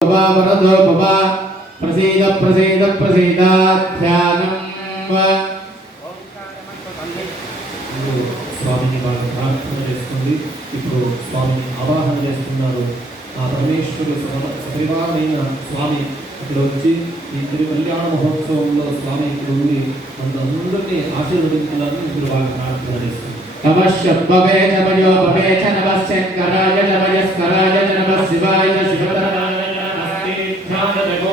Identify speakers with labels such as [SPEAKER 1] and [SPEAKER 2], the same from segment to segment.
[SPEAKER 1] భవ ప్రసీద ప్రసీద
[SPEAKER 2] స్వామిని వాళ్ళు ప్రార్థన చేస్తుంది. ఇప్పుడు స్వామిని ఆవాహన చేస్తున్నారు. ఆ పరమేశ్వరుడు సపరివారమైన స్వామి ఇక్కడ వచ్చి ఈ తిరు కళ్యాణ మహోత్సవంలో స్వామి ఇక్కడ ఉండి అందరినీ ఆశీర్వదించాలని ఇప్పుడు వాళ్ళు ప్రార్థన చేస్తున్నారు.
[SPEAKER 1] తమశంభవే చమయో భవే చ నమశ్చంకరాయ నమయస్కరాయ నమ శివాయ శివతరాయ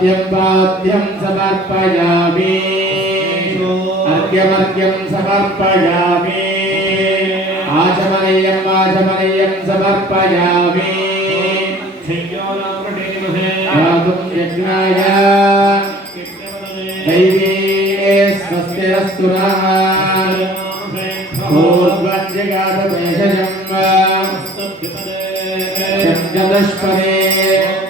[SPEAKER 1] अर्घ्यं पाद्यं समर्पयामि। अर्घ्यमर्घ्यं समर्पयामि। आचमनीयम् आचमनीयं समर्पयामि। यज्ञाय। दैवे स्वस्तिरस्तु नः। पूर्वजगातदेशजम् शब्ददुष्परे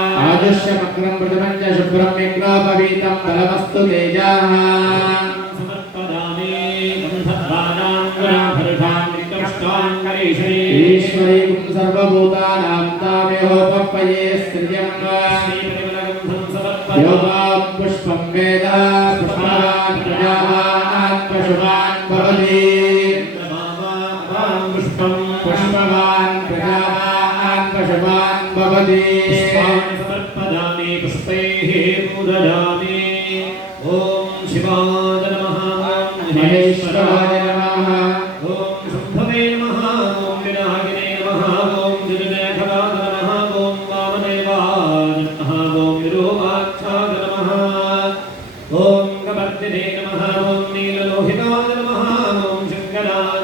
[SPEAKER 1] సమర్పయామి ఆచమనం సమర్పయామి చిత్రోక్తదోహసర్గాः తరతమృతాని విశ్వారుతేన మిత్రావరుణా సచేతే వస్త్రం సమర్పయామి ఆదుష్యమగ్రం ప్రథమం చ శుభ్రం విగ్రహపవీతం బలమస్తు తేజాః ఈశ్వరీం సర్వభూతానాం తామేహోపప్పయే శ్రియం యోగాం పుష్పం వేద.
[SPEAKER 2] దినమేఘనాద నమః ఓం వామదేవాయ నమః ఓం విరూపాక్షాయ నమః ఓం కవర్తినే నమః ఓం నీలలోహితాయ నమః ఓం శంకరాయ నమః ఓం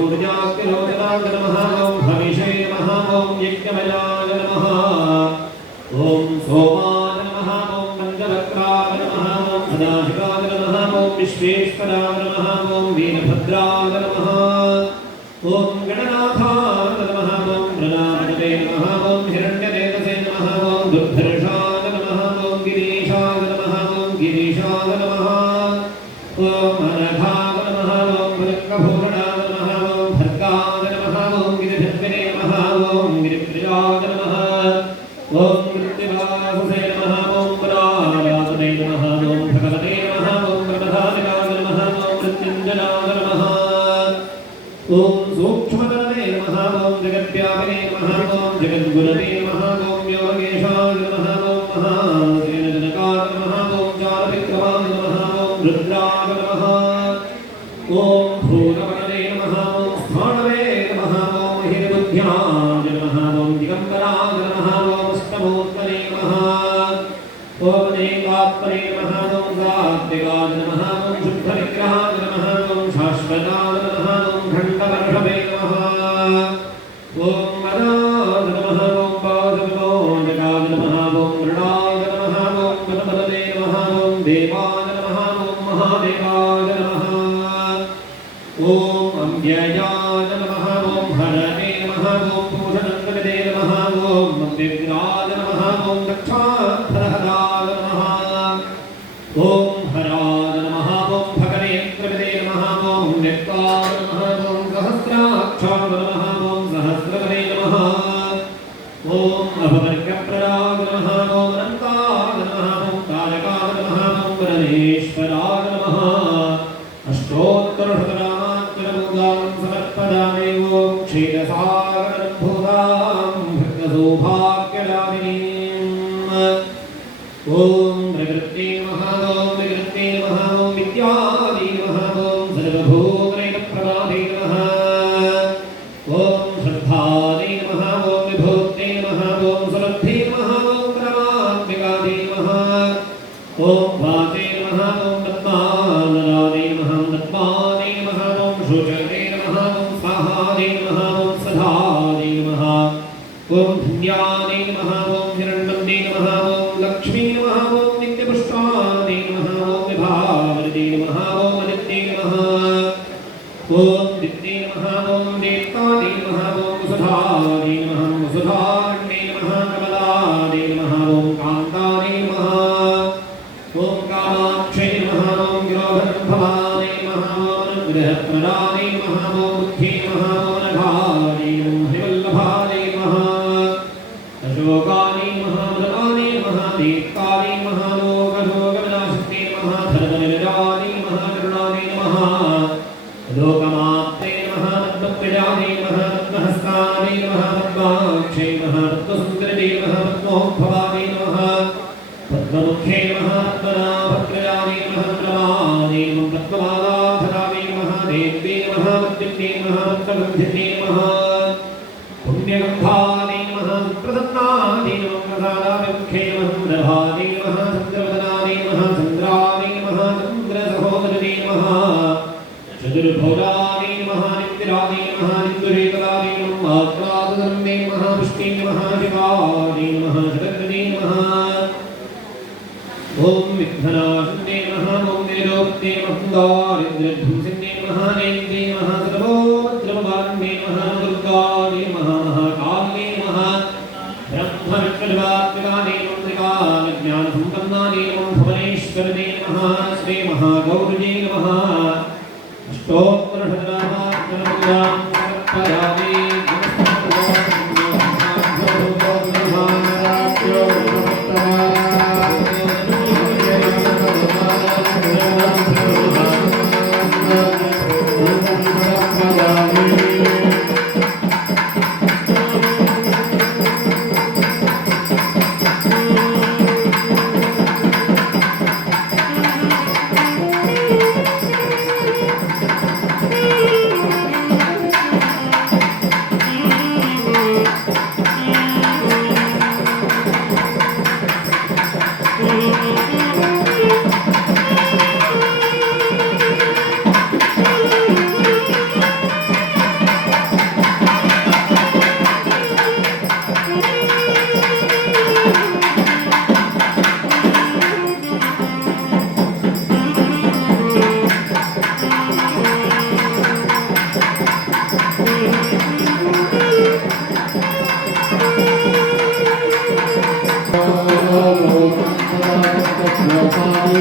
[SPEAKER 2] सूर्याग्निरोदनाय नमः ॐ भविष्ये नमः ॐ यज्ञमयाय नमः ॐ सोमाय नमः ॐ मन्दवक्राय नमः ॐ सदाशिवाय नमः ॐ विश्वेश्वराय नमः ॐ वीरभद्राय नमः ॐ गणनाथाय नमः ॐ गणाधिपते नमः ॐ हिरण्यदेवते नमः ॐ दुर्धर्ष నమః ఓం ప్రమథానికాయ నమః ఓం మృత్యుంజయాయ నమః ఓం సూక్ష్మతరనే నమః ఓం జగద్వ్యాపినే నమః ఓం జగద్గురవే ఓం యోగేశాయ ఓం व्यया नमः ॐ हरवे नमः ॐ पूषणङ्गपदे नमः ॐ दिव्याय नमः ॐ दक्षाधरहराय नमः ॐ हराय नमः ॐ भगवे प्रपदे नमः ॐ व्यक्ताय नमः ॐ सहस्राक्षाय नमः महागर्भोदां भक्तसौभाग्यदायिनीम् ॐ प्रकृत्ये महागौं विकृत्ये महागौं विद्यादि महागौं सर्वभूतैकप्रभादे नमः ॐ श्रद्धादे नमः ॐ विभोक्ते नमः ॐ सुरद्धे नमः ॐ क्रमान्तिकादे नमः ॐ वाते नमः ॐ ॐ दिप्ते नमः ॐ देवता देवः ॐ सुधा देवः सुधा పద్మముఖే నమః పద్మనాభప్రజాదే నమః ప్రమాదే నమః పద్మమాలాధరాదే నమః దేవ్యే నమః పద్మిన్నే నమః పద్మగంధిన్నే నమః పుణ్యగంధాదే నమః ప్రసన్నాదే నమః ప్రసాదాదే ముఖే నమః ప్రభాదే నమః చంద్రవదనాదే నమః చంద్రాదే నమః చంద్రసహోదరదే నమః చతుర్భుజాదే నమః నిత్యరాదే నమః నిత్యురేకదాదే నమః ఆత్మాదమే నమః పుష్టే నమః శివాదే నమః జగద్దే నమః
[SPEAKER 1] सिद्धनारन्दे महामौने लोकने महन्दारेन्द्रध्वंसिन्ने महानेन्दे महासर्वोद्रमवान्ने महादुर्गाने महामहाकाले
[SPEAKER 2] महाब्रह्मविष्णुवात्मकाने मन्त्रिकानज्ञानसम्पन्नाने मम
[SPEAKER 1] भुवनेश्वरने नमः श्रीमहागौरिणे नमः अष्टो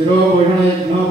[SPEAKER 1] Quiero, bueno, no,